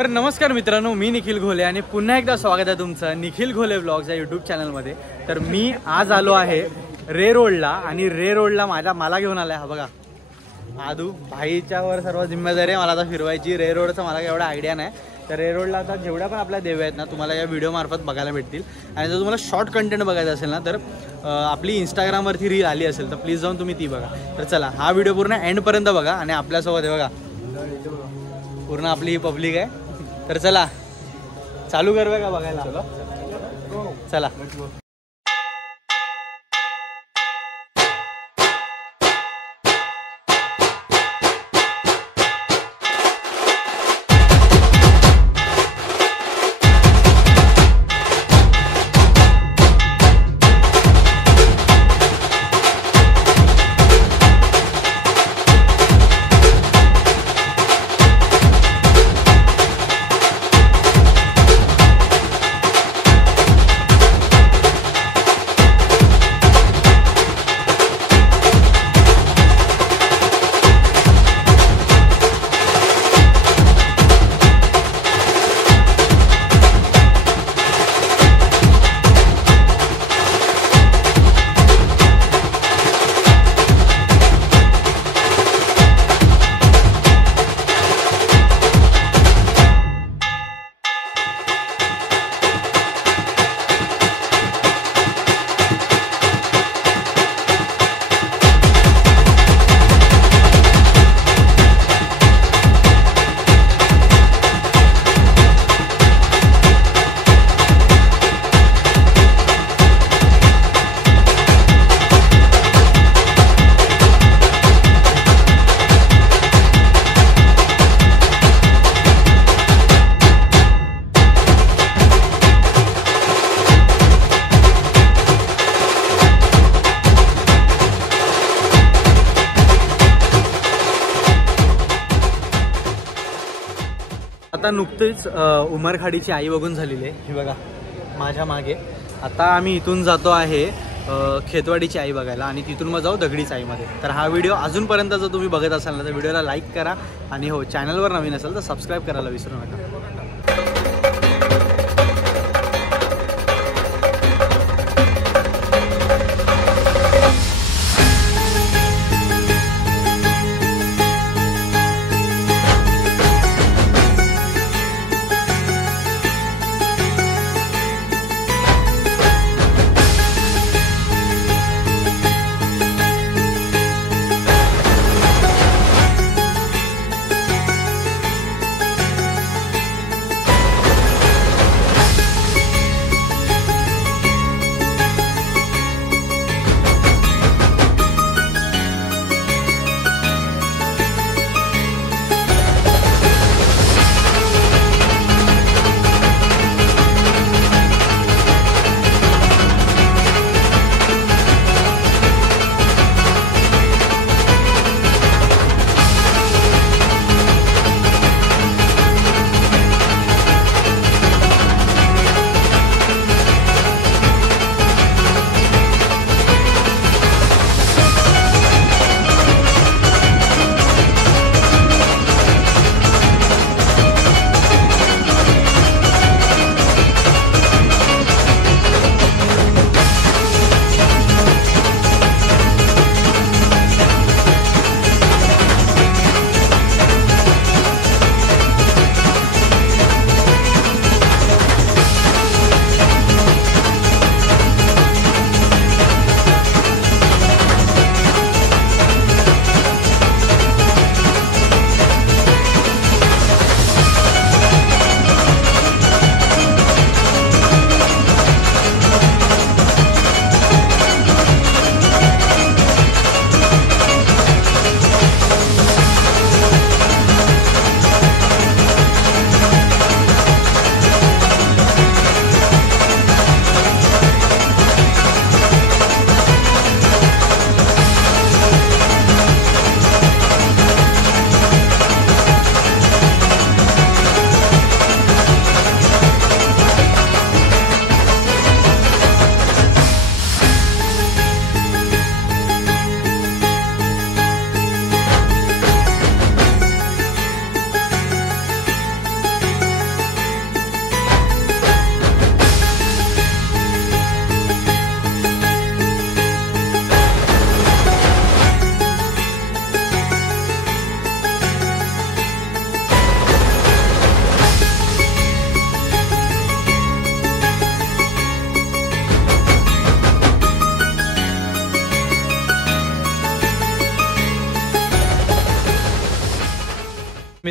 तर नमस्कार मित्रांनो, मी निखिल घोले आणि पुन्हा एकदा स्वागत आहे तुमचं निखिल घोले व्लॉग्स या यूट्यूब चॅनलमध्ये। तर मी आज आलो आहे रे रोडला आणि रे रोडला मला घेऊन आलाय हा बघा आदू भाईच्या वर सर्व जिम्मेदारी आहे मला आता फिरवायची। रे रोडचा मला एवढा आयडिया नाही, तर रे रोडला आता जेवढ्या पण आपल्या देव आहेत ना तुम्हाला या व्हिडिओ मार्फत बघायला भेटतील। आणि जर तुम्हाला शॉर्ट कंटेंट बघायचं असेल ना तर आपली इंस्टाग्रामवरती रील आली असेल तर प्लीज जाऊन तुम्ही ती बघा। तर चला हा व्हिडिओ पूर्ण एंडपर्यंत बघा आणि आपल्यासोबत आहे बघा पूर्ण आपली ही पब्लिक आहे। तर चला चालू करूया का बघायला, चला। आता नुकतेच उमरखाडीची आई बघून झालेली आहे, ही बघा माझ्या मागे। आता आम्ही इथून जातो आहे खेतवाडीची आई बघायला आणि तिथून मग जाऊ दगडीची आईमध्ये। तर हा व्हिडिओ अजूनपर्यंत जर तुम्ही बघत असाल ना तर व्हिडिओला लाईक करा आणि हो चॅनलवर नवीन असाल तर सबस्क्राईब करायला विसरू नका।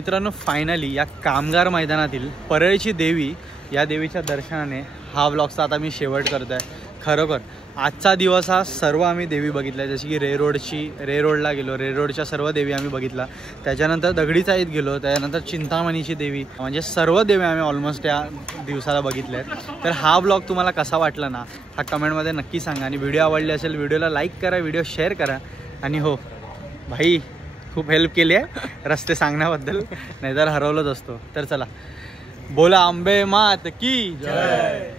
मित्रांनो फायनली या कामगार मैदानातील परळची देवी या देवीच्या दर्शनाने हा व्लॉगचा आता मी शेवट करतो आहे. खरोखर आजचा दिवस हा सर्व आम्ही देवी बघितल्या, जशी की रे रोडला गेलो, रे रोडच्या सर्व देवी आम्ही बघितला. त्याच्यानंतर दगडी चाळीत गेलो, त्याच्यानंतर चिंतामणीची देवी, म्हणजे सर्व देवी आम्ही ऑलमोस्ट या दिवसाला बघितल्या आहेत. तर हा व्लॉग तुम्हाला कसा वाटला ना हा कमेंटमध्ये नक्की सांगा. आणि व्हिडिओ आवडली असेल व्हिडिओला लाईक करा, व्हिडिओ शेअर करा. आणि हो भाई खूप हेल्प केली आहे रस्ते सांगण्याबद्दल, नाहीतर हरवलंच असतो. तर चला, बोला अंबे मात की जय.